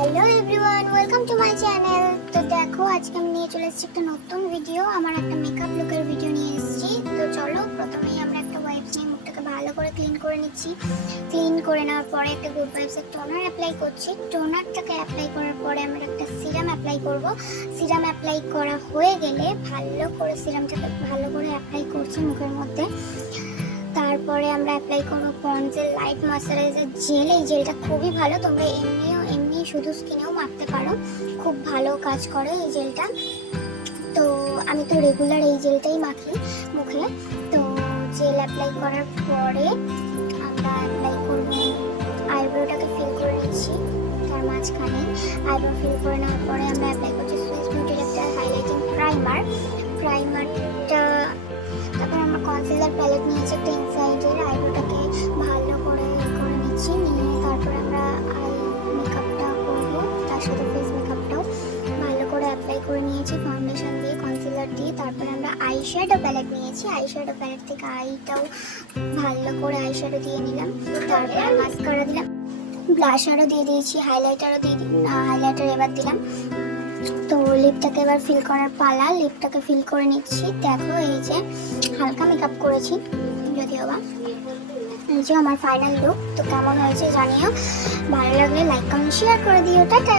Hello everyone, welcome to my channel. তো দেখো, আজকে আমি নিয়ে চলে এসেছি একটা নতুন ভিডিও। আমার একটা মেকআপ লুকের ভিডিও নিয়ে এসেছি। তো চলো, প্রথমেই আমরা একটা ওয়াইপস নিয়ে মুখটাকে ভালো করে ক্লিন করে নিচ্ছি। ক্লিন করে নেওয়ার পরে একটা গুড ভাইবসের টোনার অ্যাপ্লাই করছি। টোনারটাকে অ্যাপ্লাই করার পরে আমরা একটা সিরাম অ্যাপ্লাই করব। সিরাম অ্যাপ্লাই করা হয়ে গেলে ভালো করে সিরামটাকে ভালো করে অ্যাপ্লাই করছি মুখের মধ্যে। তারপরে আমরা অ্যাপ্লাই করবো পন্ডসের লাইট ময়শ্চারাইজার জেল। এই জেলটা খুবই ভালো, তোমরা এমনি শুধু স্কিনেও মাখতে পারো, খুব ভালো কাজ করে এই জেলটা। তো আমি তো রেগুলার এই জেলটাই মাখি মুখে। তো জেল অ্যাপ্লাই করার পরে আমরা অ্যাপ্লাই করবো, আইব্রোটাকে ফিল করে নিচ্ছি তার মাঝখানে। আইব্রো ফিল করে নেওয়ার পরে আমরা অ্যাপ্লাই করছি সুইস বিউটির একটা হাইলাইটিং প্রাইমারটা। তারপর আমরা কনসিলার প্যালেট নিয়েছি একটা ইনসাইডের, আইব্রোটাকে ভালো করে নিচ্ছি। নিয়ে তারপর আমরা আই মেকআপটা করবো, তার সাথে ফেস মেকআপটাও ভালো করে অ্যাপ্লাই করে নিয়েছি ফাউন্ডেশন দিয়ে, কনসিলার দিয়ে। তারপর আমরা আই শ্যাডো প্যালেট নিয়েছি, আই শ্যাডো প্যালেট থেকে আইটাও ভালো করে আই শ্যাডো দিয়ে নিলাম। তারপর মাস্কারা দিলাম, ব্লাশারও দিয়ে দিয়েছি, হাইলাইটারও দিয়ে হাইলাইটার এবার দিলাম। তো লিপটাকে এবার ফিল করার পালা, লিপটাকে ফিল করে নিচ্ছি। দেখো, এই যে হালকা মেকআপ করেছি যদিও বা। এই যে আমার ফাইনাল লুক। তো কেমন হয়েছে জানিও, ভালো লাগলে লাইক কমেন্ট শেয়ার করে দিও। টাটা।